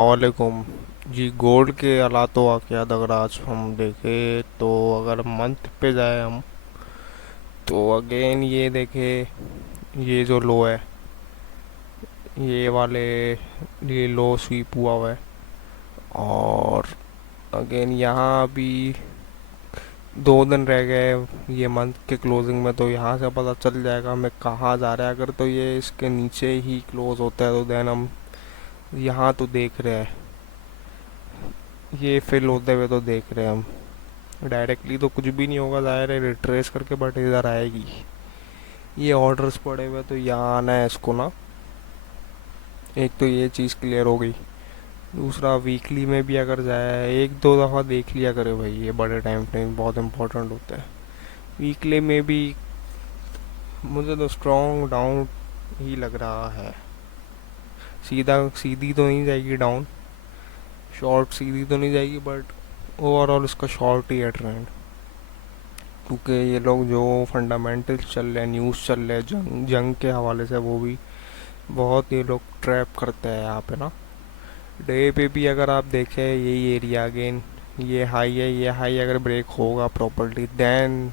वालेकुम जी। गोल्ड के अला तो वाकयात अगर आज हम देखें तो अगर मंथ पे जाए हम तो अगेन ये देखें, ये जो लो है, ये वाले ये लो स्वीप हुआ हुआ है। और अगेन यहाँ अभी 2 दिन रह गए ये मंथ के क्लोजिंग में, तो यहाँ से पता चल जाएगा हमें कहाँ जा रहा है। अगर तो ये इसके नीचे ही क्लोज होता है तो देन हम यहाँ तो देख रहे हैं, ये फिल होते हुए तो देख रहे हैं हम। डायरेक्टली तो कुछ भी नहीं होगा, ज़ाहिर है रिट्रेस करके, बट इधर आएगी। ये ऑर्डर्स पड़े हुए तो यहाँ आना है इसको ना। एक तो ये चीज़ क्लियर हो गई। दूसरा, वीकली में भी अगर जाए एक दो दफ़ा देख लिया करे भाई, ये बड़े टाइम फ्रेम बहुत इंपॉर्टेंट होते हैं। वीकली में भी मुझे तो स्ट्रॉन्ग डाउन ही लग रहा है। सीधा सीधी तो नहीं जाएगी डाउन, शॉर्ट सीधी तो नहीं जाएगी, बट ओवरऑल इसका शॉर्ट ही है ट्रेंड। क्योंकि ये लोग जो फंडामेंटल्स चल रहे हैं, न्यूज़ चल रहे हैं जंग के हवाले से, वो भी बहुत ये लोग ट्रैप करते हैं यहाँ पे ना। डे पे भी अगर आप देखें यही एरिया अगेन, ये हाई है, ये हाई अगर ब्रेक होगा प्रॉपर्ली देन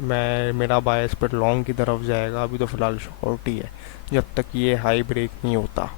मैं मेरा बायस पर लॉन्ग की तरफ जाएगा। अभी तो फ़िलहाल शॉर्ट ही है जब तक ये हाई ब्रेक नहीं होता।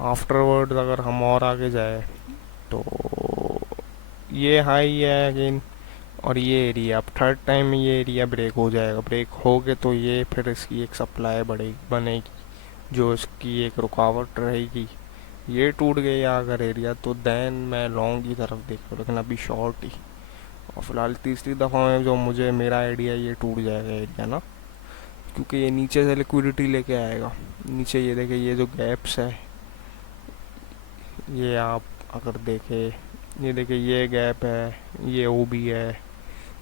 आफ्टरवर्ड अगर हम और आगे जाए तो ये हाई है अगेन, और ये एरिया अब थर्ड टाइम में ये एरिया ब्रेक हो जाएगा। ब्रेक हो गए तो ये फिर इसकी एक सप्लाई बढ़ेगी बनेगी, जो इसकी एक रुकावट रहेगी। ये टूट गया अगर एरिया तो देन मैं लॉन्ग की तरफ देख रहा हूँ, लेकिन अभी शॉर्ट ही। और फिलहाल तीसरी दफ़ा में जो मुझे मेरा आइडिया, ये टूट जाएगा एरिया ना, क्योंकि ये नीचे से लिक्विडिटी लेके आएगा। नीचे ये देखे, ये जो गैप्स है, ये आप अगर देखें, ये देखिए ये गैप है, ये ओ भी है,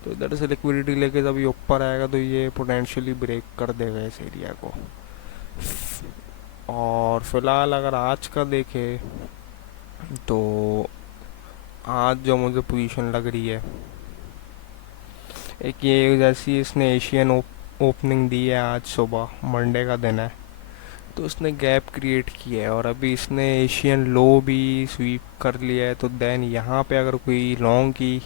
तो इधर से लिक्विडिटी लेके जब ये ऊपर आएगा तो ये पोटेंशियली ब्रेक कर देगा इस एरिया को। और फिलहाल अगर आज का देखें तो आज जो मुझे पोजीशन लग रही है, एक ये जैसी इसने एशियन ओपनिंग दी है, आज सुबह मंडे का दिन है, तो उसने गैप क्रिएट किया है और अभी इसने एशियन लो भी स्वीप कर लिया है। तो देन यहाँ पे अगर कोई लॉन्ग की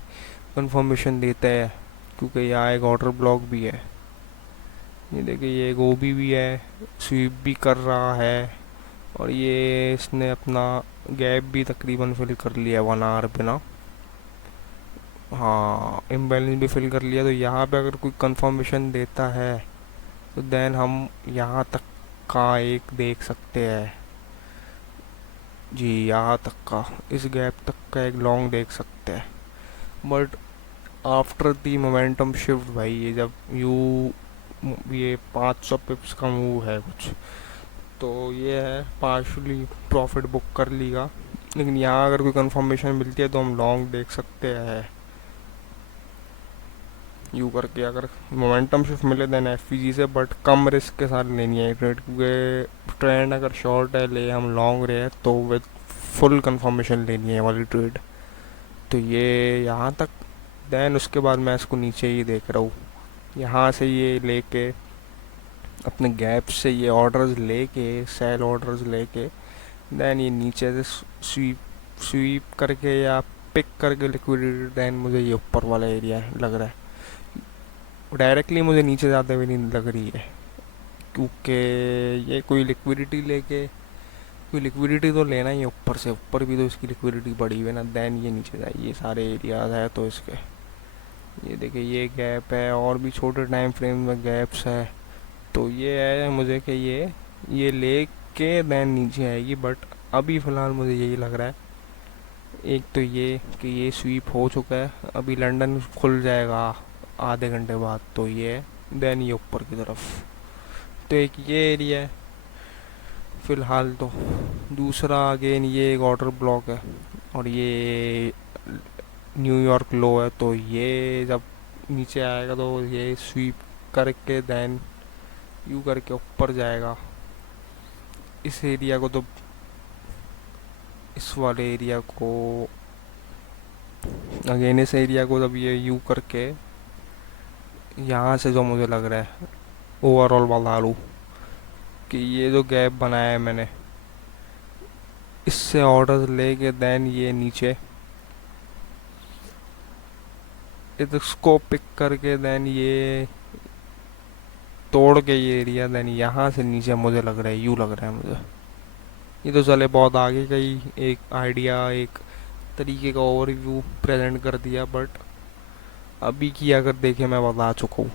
कंफर्मेशन देता है, क्योंकि यहाँ एक ऑर्डर ब्लॉक भी है, ये देखिए ये एक ओबी भी है, स्वीप भी कर रहा है, और ये इसने अपना गैप भी तकरीबन फिल कर लिया 1 आवर पे ना। हाँ, इम्बैलेंस भी फिल कर लिया। तो यहाँ पे अगर कोई कंफर्मेशन देता है तो देन हम यहाँ तक का एक देख सकते हैं जी, यहाँ तक का, इस गैप तक का एक लॉन्ग देख सकते हैं। But after the momentum shift भाई, ये जब ये 500 पिप्स का मूव है कुछ, तो ये है पार्शली प्रॉफिट बुक कर लीगा। लेकिन यहाँ अगर कोई कंफर्मेशन मिलती है तो हम लॉन्ग देख सकते हैं यू करके। अगर मोमेंटम शिफ्ट मिले देन एफ से, बट कम रिस्क के साथ लेनी है ट्रेड, क्योंकि ट्रेंड अगर शॉर्ट है ले हम लॉन्ग रहे तो विद फुल कंफर्मेशन लेनी है वाली ट्रेड। तो ये यहाँ तक, देन उसके बाद मैं इसको नीचे ही देख रहा हूँ। यहाँ से ये लेके अपने गैप से ये ऑर्डर्स लेके, सेल ऑर्डर्स लेके, देन ये नीचे से स्वीप स्वीप करके या पिक करके लिक्विडिटी, देन मुझे ये ऊपर वाला एरिया लग रहा है। डायरेक्टली मुझे नीचे जाते हुए नहीं लग रही है, क्योंकि ये कोई लिक्विडिटी तो लेना ही है ऊपर से, ऊपर भी तो इसकी लिक्विडिटी बढ़ी हुई है ना, देन ये नीचे जाए। ये सारे एरियाज है तो इसके, ये देखिए ये गैप है, और भी छोटे टाइम फ्रेम में गैप्स है। तो ये है मुझे कि ये ले के देन नीचे आएगी, बट अभी फ़िलहाल मुझे यही लग रहा है। एक तो ये कि ये स्वीप हो चुका है, अभी लंदन खुल जाएगा आधे घंटे बाद, तो ये देन ये ऊपर की तरफ, तो एक ये एरिया है फ़िलहाल तो। दूसरा अगेन ये एक ऑर्डर ब्लॉक है, और ये न्यूयॉर्क लो है, तो ये जब नीचे आएगा तो ये स्वीप करके देन यू करके ऊपर जाएगा। इस एरिया को तो, इस वाले एरिया को अगेन, इस एरिया को जब ये यू करके यहाँ से, जो मुझे लग रहा है ओवरऑल बता लूँ कि ये जो गैप बनाया है मैंने, इससे ऑर्डर लेके देन ये नीचे इसको पिक करके देन ये तोड़ के ये एरिया देन यहाँ से नीचे मुझे लग रहा है यूँ लग रहा है मुझे। ये तो चले बहुत आगे का ही एक आइडिया, एक तरीके का ओवरव्यू प्रेजेंट कर दिया, बट अभी की अगर देखे मैं बता चुका हूँ।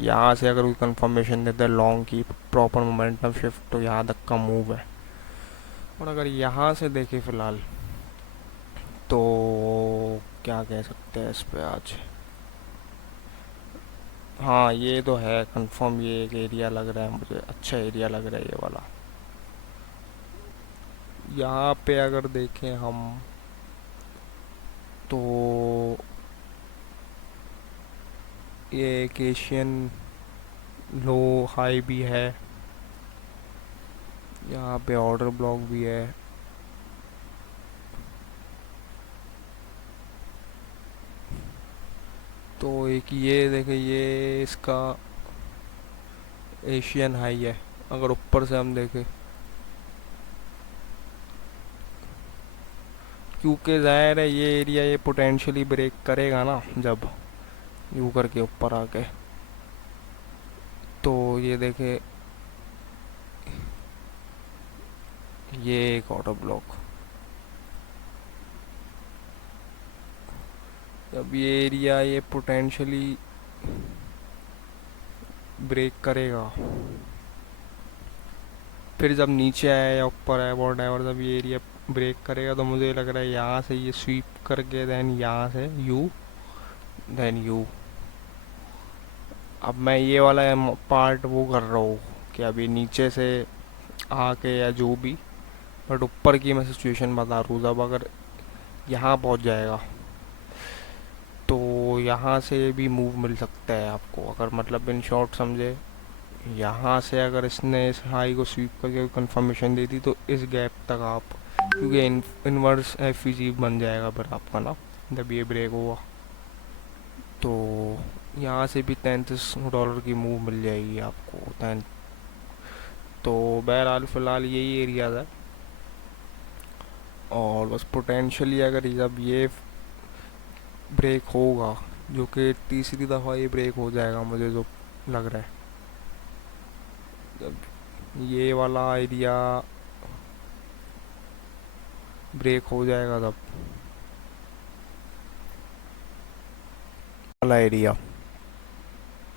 यहाँ से अगर कोई कंफर्मेशन देता है लॉन्ग की प्रॉपर मोमेंटम शिफ्ट तो यहाँ तक का मूव है। और अगर यहाँ से देखे फ़िलहाल तो क्या कह सकते हैं इस पे आज। हाँ ये तो है कंफर्म, ये एक एरिया लग रहा है मुझे, अच्छा एरिया लग रहा है ये वाला। यहाँ पे अगर देखें हम तो ये एक एशियन लो हाई भी है, यहाँ पे ऑर्डर ब्लॉक भी है। तो एक ये देखे ये इसका एशियन हाई है। अगर ऊपर से हम देखें क्योंकि ज़ाहिर है ये एरिया ये पोटेंशियली ब्रेक करेगा ना जब यूँ करके ऊपर आके। तो ये देखे ये एक ऑर्डर ब्लॉक, जब ये एरिया ये पोटेंशियली ब्रेक करेगा फिर जब नीचे आया या ऊपर आया वॉट एवर, जब ये एरिया ब्रेक करेगा तो मुझे लग रहा है यहाँ से ये स्वीप करके देन यहाँ से यू देन यू। अब मैं ये वाला पार्ट वो कर रहा हूँ कि अभी नीचे से आके या जो भी, बट ऊपर की मैं सिचुएशन बता रहा हूँ। जब अगर यहाँ पहुँच जाएगा तो यहाँ से भी मूव मिल सकता है आपको, अगर मतलब इन शॉर्ट समझे। यहाँ से अगर इसने इस हाई को स्वीप करके कंफर्मेशन दे दी तो इस गैप तक आप, क्योंकि इनवर्स एफ बन जाएगा फिर आपका ना जब ये ब्रेक हुआ, तो यहाँ से भी $33 की मूव मिल जाएगी आपको 10। तो बहरहाल फ़िलहाल यही एरिया है। और बस पोटेंशियली अगर जब ये ब्रेक होगा, जो कि तीसरी दफ़ा ये ब्रेक हो जाएगा मुझे जो लग रहा है, जब ये वाला एरिया ब्रेक हो जाएगा तब वाला एरिया,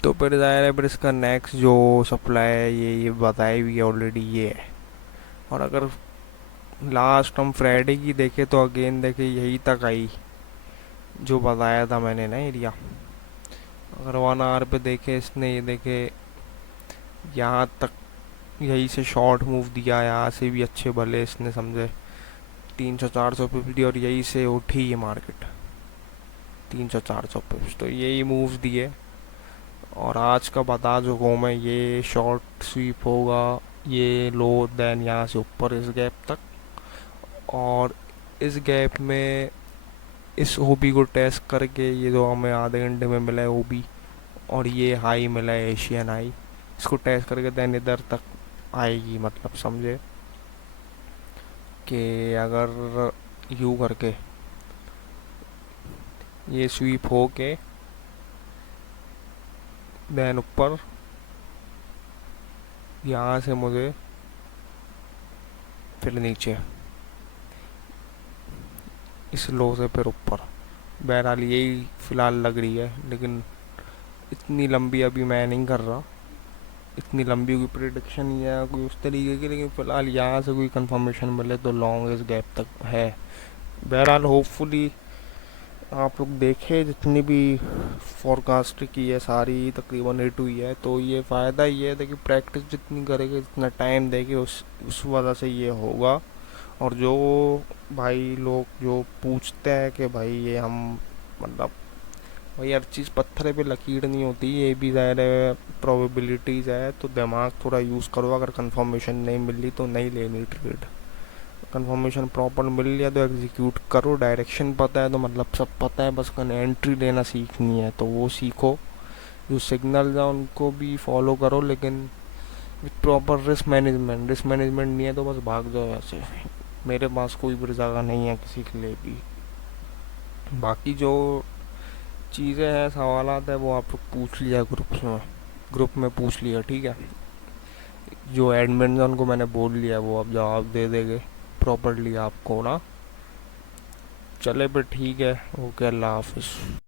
तो फिर ज़ाहिर है फिर इसका नेक्स्ट जो सप्लाई है ये बताई हुई है ऑलरेडी ये है। और अगर लास्ट हम फ्राइडे की देखे तो अगेन देखे यही तक आई जो बताया था मैंने ना एरिया। अगर 1 आवर पे देखे इसने ये देखे यहाँ तक यही से शॉर्ट मूव दिया, यहाँ से भी अच्छे भले इसने समझे 300-400 और यही से उठी ये मार्केट 300-400 पिप्स, तो यही मूव्स दिए। और आज का बता चुका हूँ मैं, ये शॉर्ट स्वीप होगा ये लो देन यहाँ से ऊपर इस गैप तक, और इस गैप में इस ओबी को टेस्ट करके ये जो हमें आधे घंटे में मिला है ओबी और ये हाई मिला है एशियन हाई, इसको टेस्ट करके देन इधर तक आएगी। मतलब समझे कि अगर यू करके ये स्वीप हो के देन ऊपर यहाँ से मुझे फिर नीचे इस लो से फिर ऊपर, बहरहाल यही फ़िलहाल लग रही है। लेकिन इतनी लंबी अभी मैं नहीं कर रहा, इतनी लंबी कोई प्रिडिक्शन या कोई उस तरीके की, लेकिन फ़िलहाल यहाँ से कोई कंफर्मेशन मिले तो लॉन्ग इस गैप तक है। बहरहाल होपफुली आप लोग देखें जितनी भी फोरकास्ट की है सारी तकरीबन हिट हुई है, तो ये फ़ायदा ये है कि प्रैक्टिस जितनी करेंगे जितना टाइम देंगे उस वजह से ये होगा। और जो भाई लोग जो पूछते हैं कि भाई ये हम मतलब भाई हर चीज़ पत्थर पे लकीर नहीं होती, ये भी ज़ाहिर है प्रोबेबिलिटीज़ है, तो दिमाग थोड़ा यूज़ करो। अगर कंफर्मेशन नहीं मिली तो नहीं लेनी ट्रेड, कंफर्मेशन प्रॉपर मिल लिया तो एग्जीक्यूट करो। डायरेक्शन पता है तो मतलब सब पता है, बस एंट्री लेना सीखनी है तो वो सीखो। जो सिग्नल है उनको भी फॉलो करो, लेकिन with proper risk management. Risk management नहीं है तो बस भाग जाओ ऐसे, मेरे पास कोई भी जगह नहीं है किसी के लिए भी। बाकी जो चीज़ें हैं, सवालात है, वो आप लोग पूछ लिया ग्रुप में पूछ लिया, ठीक है। जो एडमिन है उनको मैंने बोल लिया, वो अब जवाब दे देंगे प्रॉपरली आपको ना। चले फिर ठीक है, ओके, अल्लाह हाफिज़।